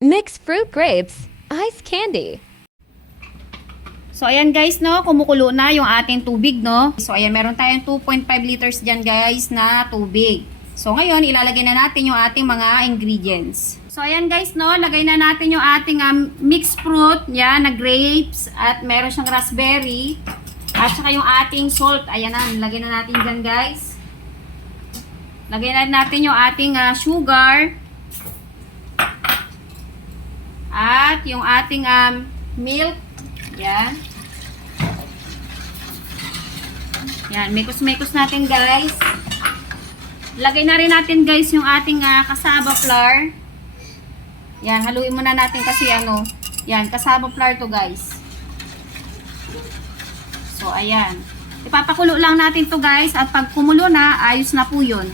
Mixed fruit grapes, ice candy. So, ayan guys, no, kumukulo na yung ating tubig, no. So, ayan, meron tayong 2.5 liters dyan guys na tubig. So, ngayon, ilalagay na natin yung ating mga ingredients. So, ayan guys, no, lagay na natin yung ating mixed fruit, yan, na grapes, at meron siyang raspberry, at saka yung ating salt. Ayan na, lagay na natin dyan guys. Lagay na natin yung ating sugar, at yung ating milk, yan. Yan, mekos-mekos natin guys. Lagay na rin natin guys yung ating cassava flour. Yan, haluin muna natin kasi ano, yan, cassava flour to guys. So, ayan. Ipapakulo lang natin to guys at pag kumulo na, ayos na po yun.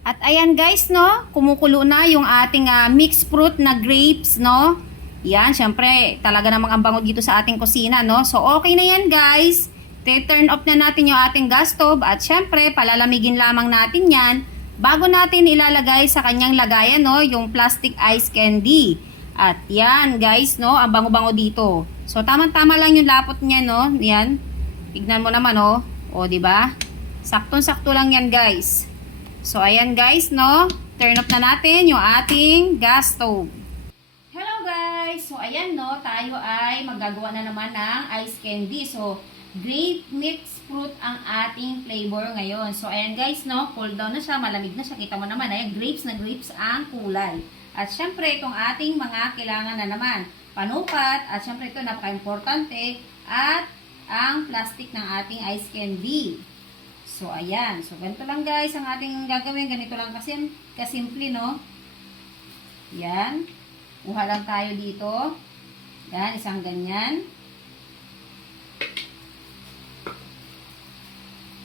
At ayan guys, no, kumukulo na yung ating mixed fruit na grapes, no. Yan, syempre, talaga namang ang bango dito sa ating kusina, no. So, okay na yan guys. Turn off na natin yung ating gas stove at syempre, palalamigin lamang natin yan bago natin ilalagay sa kanyang lagayan, no, yung plastic ice candy. At yan, guys, no, ang bango-bango dito. So, tamang-tama lang yung lapot niya, no. Yan. Tignan mo naman, oh. O, di ba? Saktong-sakto lang yan, guys. So, ayan, guys, no. Turn off na natin yung ating gas stove. Hello, guys. So, ayan, no. Tayo ay magagawa na naman ng ice candy. So, grape mixed fruit ang ating flavor ngayon. So, ayan guys, no, cool down na siya, malamig na siya. Kita mo naman, ayan, grapes na grapes ang kulay. At syempre, itong ating mga kailangan na naman, panukat, at syempre ito, napaka-importante, at ang plastic ng ating ice candy. So, ayan. So, ganito lang guys, ang ating gagawin. Ganito lang kasi, kasimple, no? Yan. Kuha lang tayo dito. Yan, isang ganyan.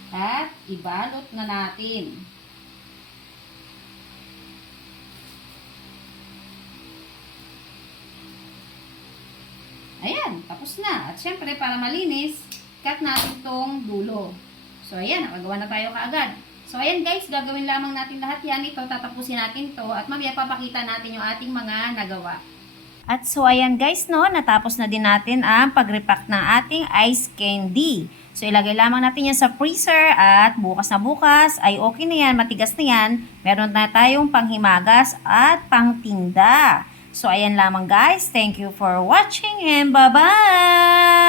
At ibalot na natin. Ayan, tapos na. At syempre, para malinis, cut natin tong dulo. So, ayan, nakagawa na tayo kaagad. So, ayan guys, gagawin lamang natin lahat yan. Ito, tatapusin natin to at mamaya papakita natin yung ating mga nagawa. At so, ayan guys, no, natapos na din natin ang pag-repack ng ating ice candy. So, ilagay lamang natin yan sa freezer at bukas na bukas ay okay na yan, matigas na yan. Meron na tayong panghimagas at pangtinda. So, ayan lamang guys. Thank you for watching and bye-bye!